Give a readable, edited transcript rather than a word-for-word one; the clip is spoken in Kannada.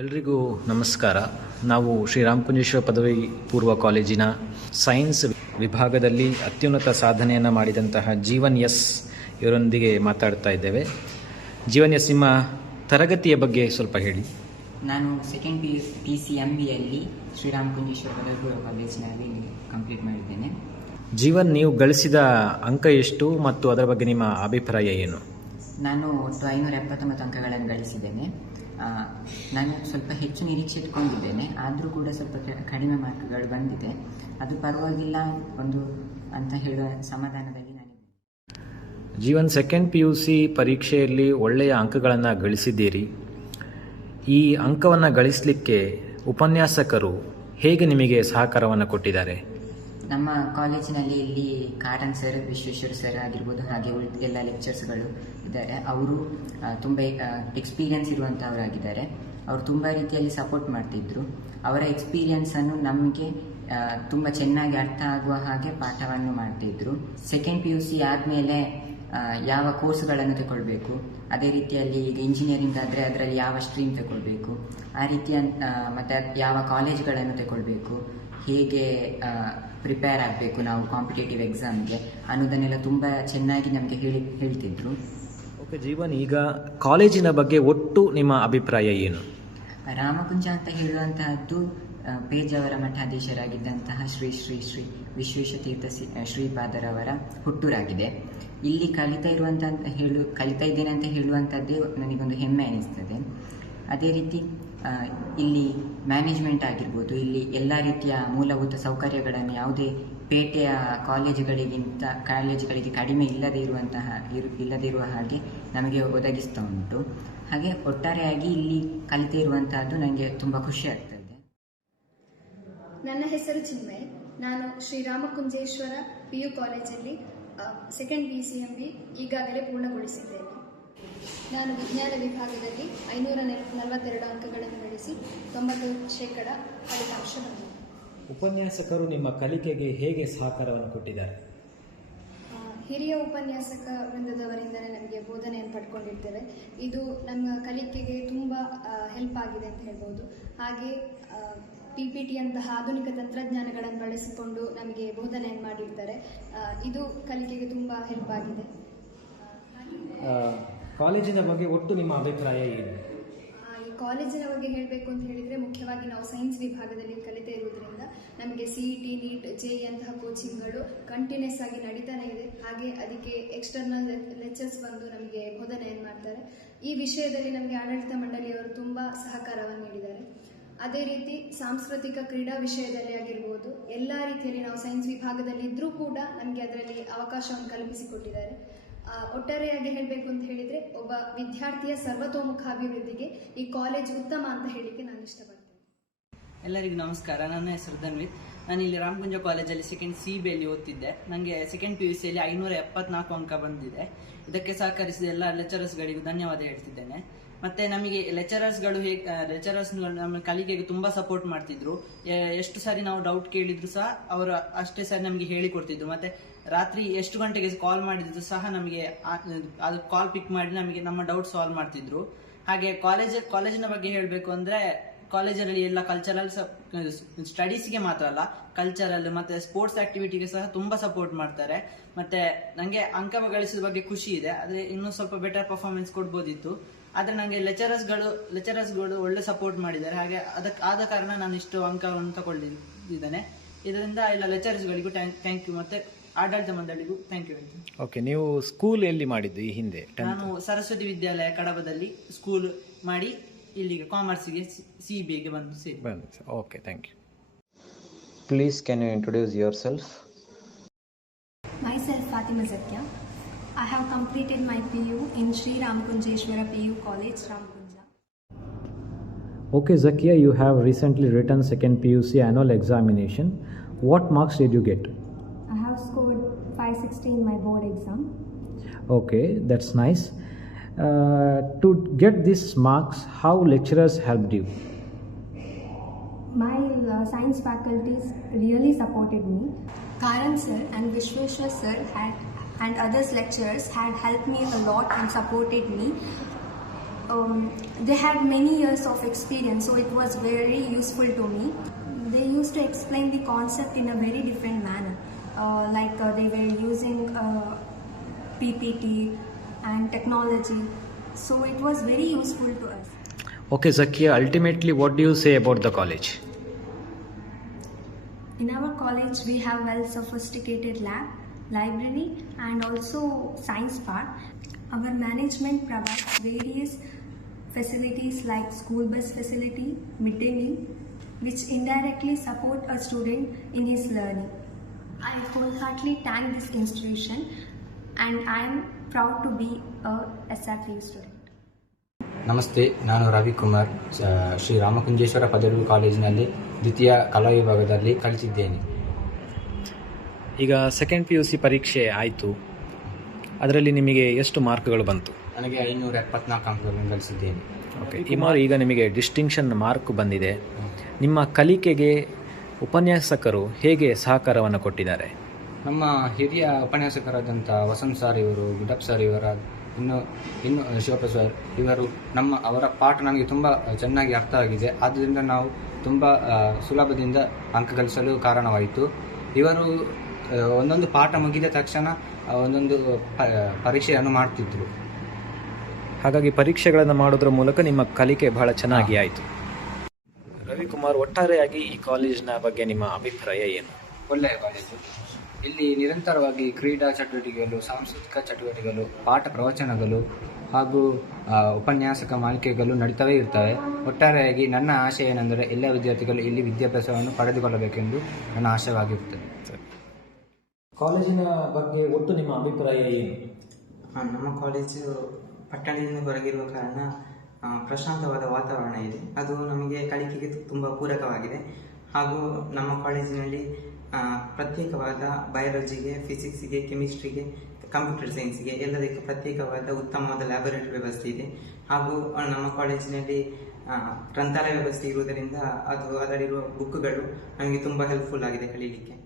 ಎಲ್ರಿಗೂ ನಮಸ್ಕಾರ. ನಾವು ಶ್ರೀರಾಮಕುಂಜೇಶ್ವರ ಪದವಿ ಪೂರ್ವ ಕಾಲೇಜಿನ ಸೈನ್ಸ್ ವಿಭಾಗದಲ್ಲಿ ಅತ್ಯುನ್ನತ ಸಾಧನೆಯನ್ನು ಮಾಡಿದಂತಹ ಜೀವನ್ ಎಸ್ ಇವರೊಂದಿಗೆ ಮಾತಾಡ್ತಾ ಇದ್ದೇವೆ. ಜೀವನ್ ಎಸ್, ನಿಮ್ಮ ತರಗತಿಯ ಬಗ್ಗೆ ಸ್ವಲ್ಪ ಹೇಳಿ. ನಾನು ಸೆಕೆಂಡ್ PCMBಯಲ್ಲಿ ಶ್ರೀರಾಮಕುಂಜೇಶ್ವರ ಪದವಿ ಪೂರ್ವ ಕಾಲೇಜಿನಲ್ಲಿ ಕಂಪ್ಲೀಟ್ ಮಾಡಿದ್ದೇನೆ. ಜೀವನ್, ನೀವು ಗಳಿಸಿದ ಅಂಕ ಎಷ್ಟು ಮತ್ತು ಅದರ ಬಗ್ಗೆ ನಿಮ್ಮ ಅಭಿಪ್ರಾಯ ಏನು? ನಾನು ಒಟ್ಟು 579 ಅಂಕಗಳನ್ನು ಗಳಿಸಿದ್ದೇನೆ. ನಾನು ಸ್ವಲ್ಪ ಹೆಚ್ಚು ನಿರೀಕ್ಷೆ ಇಟ್ಕೊಂಡಿದ್ದೇನೆ, ಆದರೂ ಕೂಡ ಸ್ವಲ್ಪ ಕಡಿಮೆ ಮಾರ್ಕ್ಗಳು ಬಂದಿದೆ. ಅದು ಪರವಾಗಿಲ್ಲ ಒಂದು ಅಂತ ಹೇಳುವ ಸಮಾಧಾನದಲ್ಲಿ ನಾನಿದ್ದೇನೆ. ಜೀವನ್, ಸೆಕೆಂಡ್ PUC ಪರೀಕ್ಷೆಯಲ್ಲಿ ಒಳ್ಳೆಯ ಅಂಕಗಳನ್ನು ಗಳಿಸಿದ್ದೀರಿ. ಈ ಅಂಕವನ್ನು ಗಳಿಸಲಿಕ್ಕೆ ಉಪನ್ಯಾಸಕರು ಹೇಗೆ ನಿಮಗೆ ಸಹಕಾರವನ್ನು ಕೊಟ್ಟಿದ್ದಾರೆ? ನಮ್ಮ ಕಾಲೇಜಿನಲ್ಲಿ ಇಲ್ಲಿ ಕಾಟನ್ ಸರ್, ವಿಶ್ವೇಶ್ವರ ಸರ್ ಆಗಿರ್ಬೋದು, ಹಾಗೆ ಎಲ್ಲ ಲೆಕ್ಚರ್ಸ್ಗಳು ಇದ್ದಾರೆ. ಅವರು ತುಂಬ ಎಕ್ಸ್ಪೀರಿಯನ್ಸ್ ಇರುವಂಥವರಾಗಿದ್ದಾರೆ. ಅವರು ತುಂಬ ರೀತಿಯಲ್ಲಿ ಸಪೋರ್ಟ್ ಮಾಡ್ತಿದ್ರು. ಅವರ ಎಕ್ಸ್ಪೀರಿಯನ್ಸನ್ನು ನಮಗೆ ತುಂಬ ಚೆನ್ನಾಗಿ ಅರ್ಥ ಆಗುವ ಹಾಗೆ ಪಾಠವನ್ನು ಮಾಡ್ತಿದ್ರು. ಸೆಕೆಂಡ್ PUC ಆದಮೇಲೆ ಯಾವ ಕೋರ್ಸ್ಗಳನ್ನು ತಗೊಳ್ಬೇಕು, ಅದೇ ರೀತಿಯಲ್ಲಿ ಈಗ ಇಂಜಿನಿಯರಿಂಗ್ ಆದರೆ ಅದರಲ್ಲಿ ಯಾವ ಸ್ಟ್ರೀಮ್ ತಗೊಳ್ಬೇಕು, ಆ ರೀತಿಯ ಮತ್ತು ಯಾವ ಕಾಲೇಜ್ಗಳನ್ನು ತಗೊಳ್ಬೇಕು, ಹೇಗೆ ಪ್ರಿಪೇರ್ ಆಗಬೇಕು ನಾವು ಕಾಂಪಿಟೇಟಿವ್ ಎಕ್ಸಾಮ್ಗೆ ಅನ್ನೋದನ್ನೆಲ್ಲ ತುಂಬ ಚೆನ್ನಾಗಿ ನಮಗೆ ಹೇಳ್ತಿದ್ರು. ಓಕೆ ಜೀವನ್, ಈಗ ಕಾಲೇಜಿನ ಬಗ್ಗೆ ಒಟ್ಟು ನಿಮ್ಮ ಅಭಿಪ್ರಾಯ ಏನು? ರಾಮಕುಂಜ ಅಂತ ಹೇಳುವಂತಹದ್ದು ಪೇಜಾವರ ಮಠಾಧೀಶರಾಗಿದ್ದಂತಹ ಶ್ರೀ ಶ್ರೀ ಶ್ರೀ ವಿಶ್ವೇಶತೀರ್ಥ ಶ್ರೀಪಾದರವರ ಹುಟ್ಟೂರಾಗಿದೆ. ಇಲ್ಲಿ ಕಲಿತಾ ಇದ್ದೇನೆ ಅಂತ ಹೇಳುವಂಥದ್ದೇ ನನಗೊಂದು ಹೆಮ್ಮೆ ಅನಿಸ್ತದೆ. ಅದೇ ರೀತಿ ಇಲ್ಲಿ ಮ್ಯಾನೇಜ್ಮೆಂಟ್ ಆಗಿರ್ಬೋದು, ಇಲ್ಲಿ ಎಲ್ಲ ರೀತಿಯ ಮೂಲಭೂತ ಸೌಕರ್ಯಗಳನ್ನು ಯಾವುದೇ ಪೇಟೆಯ ಕಾಲೇಜುಗಳಿಗೆ ಕಡಿಮೆ ಇಲ್ಲದೇ ಇರುವ ಹಾಗೆ ನಮಗೆ ಒದಗಿಸ್ತಾ ಉಂಟು. ಹಾಗೆ ಒಟ್ಟಾರೆಯಾಗಿ ಇಲ್ಲಿ ಕಲಿತಾ ಇರುವಂತಹದ್ದು ನನಗೆ ತುಂಬ ಖುಷಿ ಆಗ್ತದೆ. ನನ್ನ ಹೆಸರು ಚಿನ್ಮಯ್. ನಾನು ಶ್ರೀರಾಮಕುಂಜೇಶ್ವರ PU ಕಾಲೇಜಲ್ಲಿ ಸೆಕೆಂಡ್ PCMB ಈಗಾಗಲೇ ಪೂರ್ಣಗೊಳಿಸಿದ್ದೇನೆ. ನಾನು ವಿಜ್ಞಾನ ವಿಭಾಗದಲ್ಲಿ 542 ಅಂಕಗಳನ್ನು ಗಳಿಸಿ 90% ಫಲಿತಾಂಶ ಬಂದಿದೆ. ಉಪನ್ಯಾಸಕರು ನಿಮ್ಮ ಕಲಿಕೆಗೆ ಹೇಗೆ ಸಹಕಾರವನ್ನು ಕೊಟ್ಟಿದ್ದಾರೆ? ಹಿರಿಯ ಉಪನ್ಯಾಸಕ ವೃಂದದವರಿಂದಲೇ ನಮಗೆ ಬೋಧನೆಯನ್ನು ಪಡ್ಕೊಂಡಿರ್ತೇವೆ. ಇದು ನಮ್ಮ ಕಲಿಕೆಗೆ ತುಂಬ ಹೆಲ್ಪ್ ಆಗಿದೆ ಅಂತ ಹೇಳ್ಬೋದು. ಹಾಗೆ PPT ಅಂತಹ ಆಧುನಿಕ ತಂತ್ರಜ್ಞಾನಗಳನ್ನು ಬಳಸಿಕೊಂಡು ನಮಗೆ ಬೋಧನೆಯನ್ನು ಮಾಡಿರ್ತಾರೆ. ಇದು ಕಲಿಕೆಗೆ ತುಂಬ ಹೆಲ್ಪ್ ಆಗಿದೆ. ಕಾಲೇಜಿನ ಬಗ್ಗೆ ಒಟ್ಟು ನಿಮ್ಮ ಅಭಿಪ್ರಾಯ ಏನು? ಈ ಕಾಲೇಜಿನ ಬಗ್ಗೆ ಹೇಳಬೇಕು ಅಂತ ಹೇಳಿದರೆ, ಮುಖ್ಯವಾಗಿ ನಾವು ಸೈನ್ಸ್ ವಿಭಾಗದಲ್ಲಿ ಕಲಿತಾ ಇರುವುದರಿಂದ ನಮಗೆ CET, NEET, JEE ಅಂತಹ ಕೋಚಿಂಗ್ಗಳು ಕಂಟಿನ್ಯೂಸ್ ಆಗಿ ನಡೀತಾನೆ ಇದೆ. ಹಾಗೆ ಅದಕ್ಕೆ ಎಕ್ಸ್ಟರ್ನಲ್ ಲೆಕ್ಚರ್ಸ್ ಬಂದು ನಮಗೆ ಬೋಧನೆಯನ್ನು ಮಾಡ್ತಾರೆ. ಈ ವಿಷಯದಲ್ಲಿ ನಮಗೆ ಆಡಳಿತ ಮಂಡಳಿಯವರು ತುಂಬ ಸಹಕಾರವನ್ನು ನೀಡಿದ್ದಾರೆ. ಅದೇ ರೀತಿ ಸಾಂಸ್ಕೃತಿಕ ಕ್ರೀಡಾ ವಿಷಯದಲ್ಲಿ ಆಗಿರ್ಬೋದು, ಎಲ್ಲ ರೀತಿಯಲ್ಲಿ ನಾವು ಸೈನ್ಸ್ ವಿಭಾಗದಲ್ಲಿ ಇದ್ದರೂ ಕೂಡ ನಮಗೆ ಅದರಲ್ಲಿ ಅವಕಾಶವನ್ನು ಕಲ್ಪಿಸಿಕೊಟ್ಟಿದ್ದಾರೆ. ಒಟ್ಟಾರೆಯಾಗಿ ಹೇಳಬೇಕು ಅಂತ ಹೇಳಿದರೆ, ಒಬ್ಬ ವಿದ್ಯಾರ್ಥಿಯ ಸರ್ವತೋಮುಖ ಅಭಿವೃದ್ಧಿಗೆ ಈ ಕಾಲೇಜ್ ಉತ್ತಮ ಅಂತ ಹೇಳಿಕ್ಕೆ ನಾನು ಇಷ್ಟಪಡ್ತೇನೆ. ಎಲ್ಲರಿಗೂ ನಮಸ್ಕಾರ. ನನ್ನ ಹೆಸರು ಧನ್ವಿತ್. ನಾನು ಇಲ್ಲಿ ರಾಮಕುಂಜ ಕಾಲೇಜಲ್ಲಿ ಸೆಕೆಂಡ್ CBಯಲ್ಲಿ ಓದ್ತಿದ್ದೆ. ನನಗೆ ಸೆಕೆಂಡ್ PUCಯಲ್ಲಿ 574 ಅಂಕ ಬಂದಿದೆ. ಇದಕ್ಕೆ ಸಹಕರಿಸಿದ ಎಲ್ಲ ಲೆಕ್ಚರರ್ಸ್ಗಳಿಗೂ ಧನ್ಯವಾದ ಹೇಳ್ತಿದ್ದೇನೆ. ಮತ್ತೆ ನಮಗೆ ಲೆಕ್ಚರರ್ಸ್ ನಮ್ಮ ಕಲಿಕೆಗೆ ತುಂಬ ಸಪೋರ್ಟ್ ಮಾಡ್ತಿದ್ರು. ಎಷ್ಟು ಸಾರಿ ನಾವು ಡೌಟ್ ಕೇಳಿದ್ರು ಸಹ ಅವರು ಅಷ್ಟೇ ಸಾರಿ ನಮಗೆ ಹೇಳಿಕೊಡ್ತಿದ್ರು. ಮತ್ತೆ ರಾತ್ರಿ ಎಷ್ಟು ಗಂಟೆಗೆ ಕಾಲ್ ಮಾಡಿದ್ರು ಸಹ ನಮಗೆ ಅದು ಕಾಲ್ ಪಿಕ್ ಮಾಡಿ ನಮಗೆ ನಮ್ಮ ಡೌಟ್ ಸಾಲ್ವ್ ಮಾಡ್ತಿದ್ರು. ಹಾಗೆ ಕಾಲೇಜಿನ ಬಗ್ಗೆ ಹೇಳಬೇಕು ಅಂದ್ರೆ, ಕಾಲೇಜಲ್ಲಿ ಎಲ್ಲ ಕಲ್ಚರಲ್ ಸ್ಟಡೀಸ್ಗೆ ಮಾತ್ರ ಅಲ್ಲ, ಕಲ್ಚರಲ್ ಮತ್ತೆ ಸ್ಪೋರ್ಟ್ಸ್ ಆಕ್ಟಿವಿಟಿಗೆ ಸಹ ತುಂಬಾ ಸಪೋರ್ಟ್ ಮಾಡ್ತಾರೆ. ಮತ್ತೆ ನನಗೆ ಅಂಕ ಗಳಿಸಿದ ಬಗ್ಗೆ ಖುಷಿ ಇದೆ. ಆದ್ರೆ ಇನ್ನೂ ಸ್ವಲ್ಪ ಬೆಟರ್ ಪರ್ಫಾರ್ಮೆನ್ಸ್ ಕೊಡ್ಬೋದಿತ್ತು. ಆದ್ರೆ ನನಗೆ ಲೆಕ್ಚರರ್ಸ್ಗಳು ಒಳ್ಳೆ ಸಪೋರ್ಟ್ ಮಾಡಿದ್ದಾರೆ. ಹಾಗೆ ಆದ ಕಾರಣ ನಾನು ಇಷ್ಟು ಅಂಕವನ್ನು ತಗೊಳ್ಳಿದ್ದೇನೆ. ಇದರಿಂದ ಎಲ್ಲ ಲೆಕ್ಚರರ್ಸ್ಗಳಿಗೂ ಥ್ಯಾಂಕ್ ಯು, ಮತ್ತೆ ಆಡಳಿತ ಮಂಡಳಿಗೂ ಥ್ಯಾಂಕ್ ಯು. ಓಕೆ, ನೀವು ಸ್ಕೂಲ್ ಎಲ್ಲಿ ಮಾಡಿದ್ದು ಈ ಹಿಂದೆ? ನಾನು ಸರಸ್ವತಿ ವಿದ್ಯಾಲಯ ಕಡಬದಲ್ಲಿ ಸ್ಕೂಲ್ ಮಾಡಿ ಇಲ್ಲಿಗೆ ಕಾಮರ್ಸ್ಗೆ CBಗೆ ಬಂದು ಸೇರಿ. Okay, thank you. Please can you introduce yourself? Myself Fatima Zakia. I have completed my PU in Sri Ramkunjeshwara PU College, Ramkunja. Okay, Zakia, you have recently written second PUC annual examination. What marks did you get? I have scored 560 in my board exam. Okay, that's nice. To get these marks, how lecturers helped you? My science faculties really supported me. Karan sir and Vishweshwar sir and others lecturers had helped me a lot and supported me. they had many years of experience, so it was very useful to me. They used to explain the concept in a very different manner, they were using PPT and technology, so it was very useful to us. Okay, Zakia, ultimately, what do you say about the college? In our college, we have well sophisticated lab, library, and also science park. Our management provides various facilities like school bus facility, midday meal, which indirectly support a student in his learning. I wholeheartedly thank this institution, and I am proud to be a SRPU student. ನಮಸ್ತೆ, ನಾನು ರವಿಕುಮಾರ್ ಶ್ರೀ ರಾಮಕುಂಜೇಶ್ವರ ಪದವಿ ಕಾಲೇಜಿನಲ್ಲಿ ದ್ವಿತೀಯ ಕಲಾ ವಿಭಾಗದಲ್ಲಿ ಕಲಿತಿದ್ದೇನೆ. ಈಗ ಸೆಕೆಂಡ್ PUC ಪರೀಕ್ಷೆ ಆಯಿತು, ಅದರಲ್ಲಿ ನಿಮಗೆ ಎಷ್ಟು ಮಾರ್ಕ್ಗಳು ಬಂತು? ನನಗೆ 574 ಅಂಕಗಳನ್ನು ಗಳಿಸಿದ್ದೇನೆ. ಓಕೆ, ಈಗ ನಿಮಗೆ ಡಿಸ್ಟಿಂಕ್ಷನ್ ಮಾರ್ಕ್ ಬಂದಿದೆ. ನಿಮ್ಮ ಕಲಿಕೆಗೆ ಉಪನ್ಯಾಸಕರು ಹೇಗೆ ಸಹಕಾರವನ್ನು ಕೊಟ್ಟಿದ್ದಾರೆ? ನಮ್ಮ ಹಿರಿಯ ಉಪನ್ಯಾಸಕರಾದಂಥ ವಸಂತ್ ಸರ್ ಇವರು, ಗುಡಪ್ ಸರ್ ಇವರ, ಇನ್ನು ಶಿವಪ್ಪ ಸರ್ ಇವರು, ಅವರ ಪಾಠ ನಮಗೆ ತುಂಬ ಚೆನ್ನಾಗಿ ಅರ್ಥ ಆಗಿದೆ. ಆದ್ದರಿಂದ ನಾವು ತುಂಬ ಸುಲಭದಿಂದ ಅಂಕ ಗಳಿಸಲು ಕಾರಣವಾಯಿತು. ಇವರು ಒಂದೊಂದು ಪಾಠ ಮುಗಿದ ತಕ್ಷಣ ಒಂದೊಂದು ಪರೀಕ್ಷೆಯನ್ನು ಮಾಡ್ತಿದ್ರು. ಹಾಗಾಗಿ ಪರೀಕ್ಷೆಗಳನ್ನು ಮಾಡೋದ್ರ ಮೂಲಕ ನಿಮ್ಮ ಕಲಿಕೆ ಬಹಳ ಚೆನ್ನಾಗಿ ಆಯಿತು. ರವಿಕುಮಾರ್, ಒಟ್ಟಾರೆಯಾಗಿ ಈ ಕಾಲೇಜಿನ ಬಗ್ಗೆ ನಿಮ್ಮ ಅಭಿಪ್ರಾಯ ಏನು? ಒಳ್ಳೆಯ ಕಾಲೇಜು. ಇಲ್ಲಿ ನಿರಂತರವಾಗಿ ಕ್ರೀಡಾ ಚಟುವಟಿಕೆಗಳು, ಸಾಂಸ್ಕೃತಿಕ ಚಟುವಟಿಕೆಗಳು, ಪಾಠ ಪ್ರವಚನಗಳು ಹಾಗೂ ಉಪನ್ಯಾಸಕ ಮಾಲಿಕೆಗಳು ನಡೀತವೇ ಇರ್ತವೆ. ಒಟ್ಟಾರೆಯಾಗಿ ನನ್ನ ಆಶಯ ಏನೆಂದರೆ ಎಲ್ಲ ವಿದ್ಯಾರ್ಥಿಗಳು ಇಲ್ಲಿ ವಿದ್ಯಾಭ್ಯಾಸವನ್ನು ಪಡೆದುಕೊಳ್ಳಬೇಕೆಂದು ನನ್ನ ಆಶಯವಾಗಿರುತ್ತದೆ. ಕಾಲೇಜಿನ ಬಗ್ಗೆ ಒಟ್ಟು ನಿಮ್ಮ ಅಭಿಪ್ರಾಯ ಏನು? ನಮ್ಮ ಕಾಲೇಜು ಪಟ್ಟಣದಿಂದ ಹೊರಗಿರುವ ಕಾರಣ ಪ್ರಶಾಂತವಾದ ವಾತಾವರಣ ಇದೆ. ಅದು ನಮಗೆ ಕಲಿಕೆಗೆ ತುಂಬ ಪೂರಕವಾಗಿದೆ. ಹಾಗೂ ನಮ್ಮ ಕಾಲೇಜಿನಲ್ಲಿ ಪ್ರತ್ಯೇಕವಾದ ಬಯಾಲಜಿಗೆ, ಫಿಸಿಕ್ಸಿಗೆ, ಕೆಮಿಸ್ಟ್ರಿಗೆ, ಕಂಪ್ಯೂಟರ್ ಸೈನ್ಸ್ಗೆ ಎಲ್ಲದಕ್ಕೆ ಪ್ರತ್ಯೇಕವಾದ ಉತ್ತಮವಾದ ಲ್ಯಾಬೊರೇಟರಿ ವ್ಯವಸ್ಥೆ ಇದೆ. ಹಾಗೂ ನಮ್ಮ ಕಾಲೇಜಿನಲ್ಲಿ ಗ್ರಂಥಾಲಯ ವ್ಯವಸ್ಥೆ ಇರುವುದರಿಂದ ಅದರಲ್ಲಿರುವ ಬುಕ್ಗಳು ನಮಗೆ ತುಂಬ ಹೆಲ್ಪ್ಫುಲ್ ಆಗಿದೆ ಕಲೀಲಿಕ್ಕೆ.